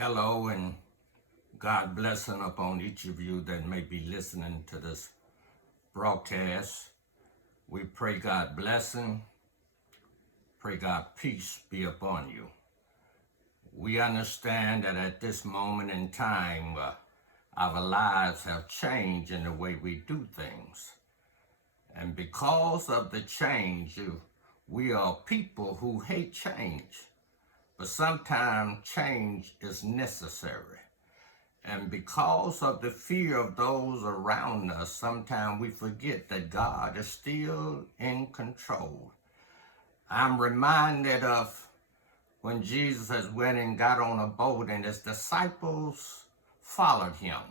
Hello and God blessing upon each of you that may be listening to this broadcast. We pray God blessing, pray God peace be upon you. We understand that at this moment in time, our lives have changed in the way we do things. And because of the change, we are people who hate change. But sometimes change is necessary. And because of the fear of those around us, sometimes we forget that God is still in control. I'm reminded of when Jesus has went and got on a boat and his disciples followed him.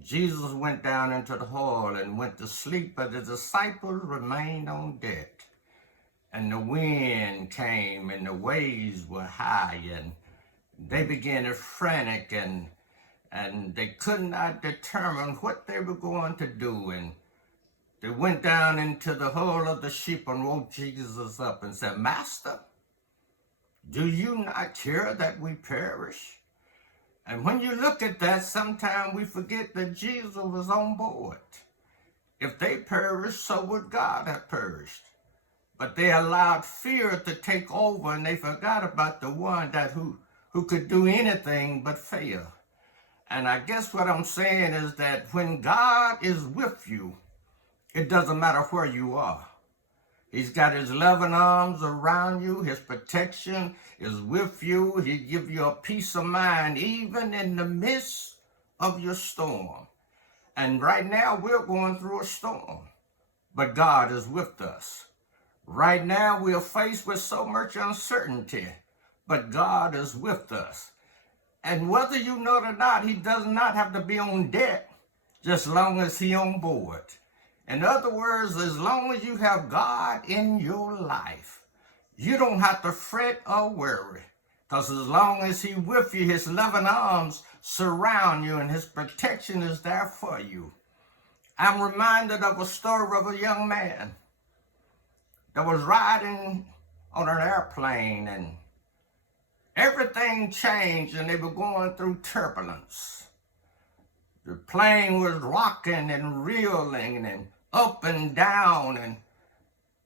Jesus went down into the hall and went to sleep, but the disciples remained on deck. And the wind came and the waves were high and they began to frantic and they could not determine what they were going to do. And they went down into the hull of the ship and woke Jesus up and said, "Master, do you not care that we perish?" And when you look at that, sometimes we forget that Jesus was on board. If they perished, so would God have perished. But they allowed fear to take over and they forgot about the one who could do anything but fail. And I guess what I'm saying is that when God is with you, it doesn't matter where you are. He's got his loving arms around you. His protection is with you. He gives you a peace of mind, even in the midst of your storm. And right now, we're going through a storm, but God is with us. Right now, we are faced with so much uncertainty, but God is with us. And whether you know it or not, he does not have to be on deck, just as long as he's on board. In other words, as long as you have God in your life, you don't have to fret or worry. Because as long as he's with you, his loving arms surround you and his protection is there for you. I'm reminded of a story of a young man that was riding on an airplane and everything changed and they were going through turbulence. The plane was rocking and reeling and up and down and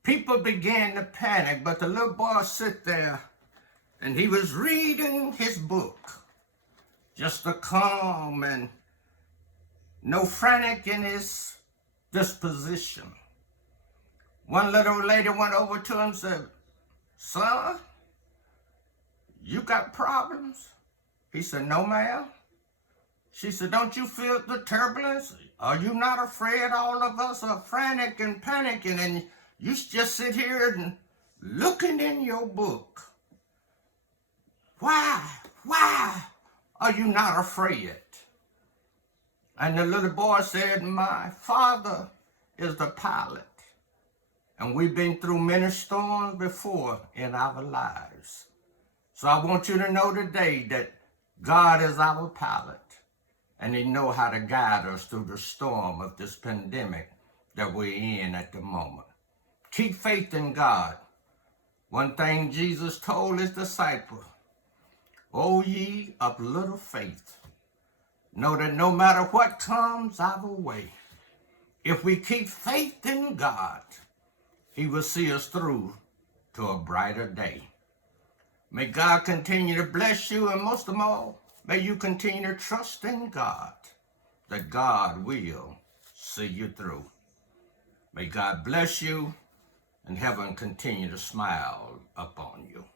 people began to panic, but the little boy sit there and he was reading his book, just a calm and no frantic in his disposition. One little lady went over to him and said, "Son, you got problems?" He said, "No, ma'am." She said, "Don't you feel the turbulence? Are you not afraid? All of us are frantic and panicking, and you just sit here and looking in your book. Why are you not afraid?" And the little boy said, "My father is the pilot, and we've been through many storms before in our lives. So I want you to know today that God is our pilot, and he knows how to guide us through the storm of this pandemic that we're in at the moment. Keep faith in God." One thing Jesus told his disciples, "O ye of little faith, know that no matter what comes our way, if we keep faith in God, he will see us through to a brighter day." May God continue to bless you, and most of all, may you continue to trust in God, that God will see you through. May God bless you, and heaven continue to smile upon you.